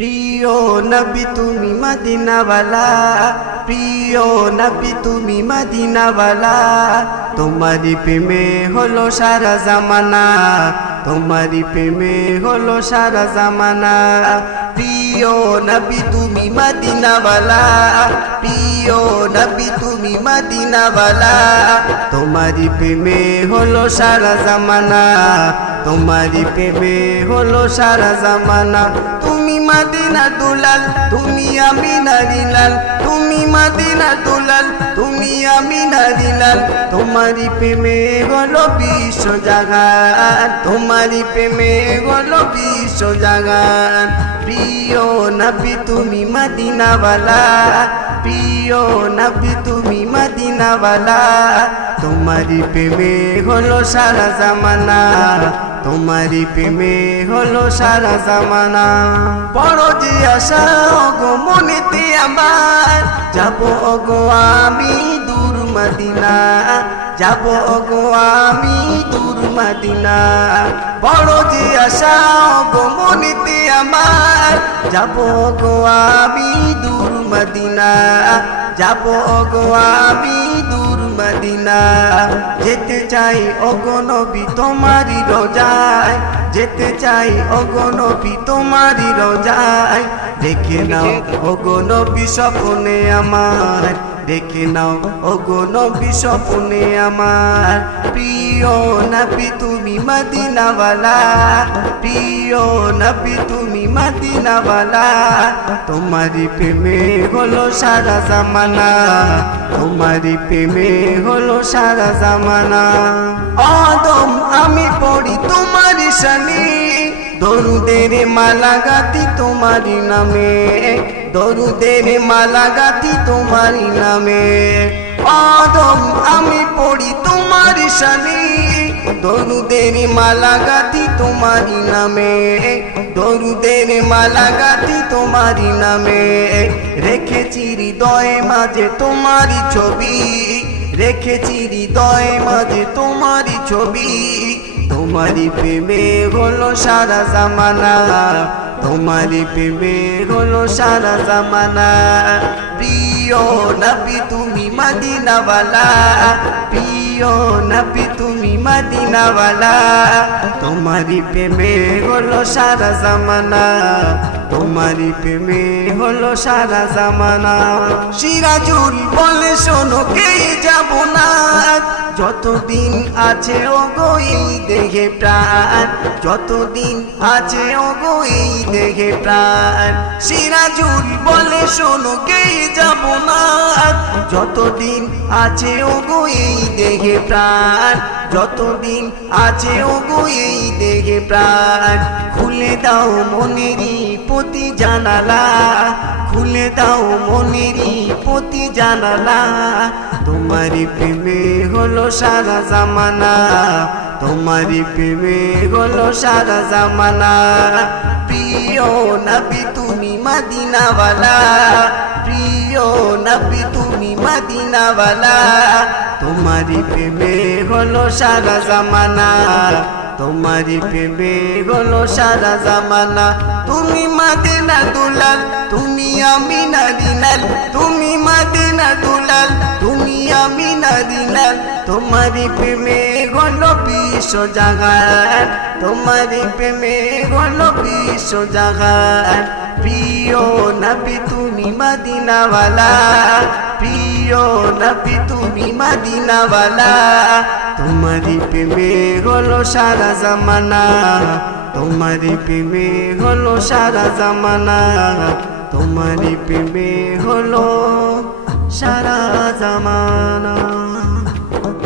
প্রিয় নবী, তুমি মদিনাওয়ালা। প্রিয় নবী, তুমি মদিনাওয়ালা। তোমারি প্রেমে হলো সারা জামানা। তোমারি প্রেমে হলো সারা জামানা। প্রিয় নবী, তুমি মদিনাওয়ালা। প্রিয় নবী, তুমি মদিনাওয়ালা। তোমারি প্রেমে হলো সারা জামানা। তোমারি প্রেমে হলো সারা জামানা। মাদিনা দুলাল তুমি আমি নারিলাল। তুমি মাদিনা দুলাল তুমি আমি নারিলাল। তোমারি প্রেমে হলো বিশ্ব জাগান। তোমারি প্রেমে হলো বিশ্ব জাগান। প্রিয় নবী, তুমি মদিনাওয়ালা। প্রিয় নবী, তুমি মদিনাওয়ালা। তোমারি প্রেমে হলো সারা জামানা। তোমারি প্রেমে হলো সারা জামানা। বড় যে আশা অগো মনেতে আমার। যাব অগো আমি দূর মদিনা। যাব অগো আমি দূর মদিনা। বড় যে আশা অগো মনেতে আমার। যাব অগো আমি দূর মদিনা। যাব অগো আমি দূর মদিনা। যেতে চাই অগণবি তোমারি রোজায়। যেতে চাই অগণবি তোমারি রোজায়। দেখে নাও অগণবি স্বপ্নে আমার। দেখে নাও অগণবি স্বপ্নে আমার। প্রিয় নবী তুমি মদিনাওয়ালা। প্রিয় নবী তুমি মদিনাওয়ালা। তোমারি প্রেমে হলো সারা জামানা। তোমারি প্রেমে হলো সারা জামানা। আদম আমি পড়ি তোমারি শানি। দরুদের মালা গাতি তোমারি নামে। দরুদের মালা গাতি তোমারি নামে। আদম, আমি পড়ি তোমারি শানি। দরুদের মালা গাতি তোমারি নামে। দরুদের মালা গাতি তোমারি নামে। রেখেছি হৃদয় মাঝে তোমারি ছবি। রেখেছি হৃদয় মাঝে তোমারি ছবি। তোমারি প্রেমে হলো সারা জামানা। তোমারি প্রেমে হলো সারা জামানা। প্রিয় নাপি তুমি মদিনাওয়ালা। প্রিয় নাপি তুমি মদিনাওয়ালা। তোমারি প্রেমে হলো সারা জামানা। তোমারি প্রেমে হলো সারা জামানা। সিরাজুল বলে, শোনো, কে যাব না? যতদিন আছে ওগো এই দেহে প্রাণ, যতদিন আছে ওগো এই দেহে প্রাণ। সিরাজুল বলে, শোনো, কে যাব না? যতদিন আছে ওগো এই দেহে প্রাণ যতদিন আছে ওগো এই দেহে প্রাণ, খুলে দাও মনেরই প্রতি জানালা, খুলে দাও মনেরই প্রতি জানালা। তোমারি প্রেমে হলো সারা জামানা, তোমারি প্রেমে হলো সারা জামানা। প্রিয় নবী, তুমি মদিনাওয়ালা প্রিয় নবী, তুমি মদিনাওয়ালা। তোমারি প্রেমে হলো সারা জামানা। তোমারি প্রেমে হলো সারা জামানা। তুমি মাদিনা দুলাল, তুমি আমি নারিনাল তুমি মাদিনা দুলাল, তুমি আমি নারিলাল তোমারি প্রেমে হলো বিশ্ব জাগান তোমারি প্রেমে হলো বিশ্ব জাগান প্রিয় নবী তুমি মদিনাওয়ালা। প্রিয় নবী তুমি মদিনাওয়ালা। তোমারি প্রেমে হলো সারা জামানা। তোমারি প্রেমে হলো সারা জামানা। তোমারি প্রেমে হলো সারা জামানা।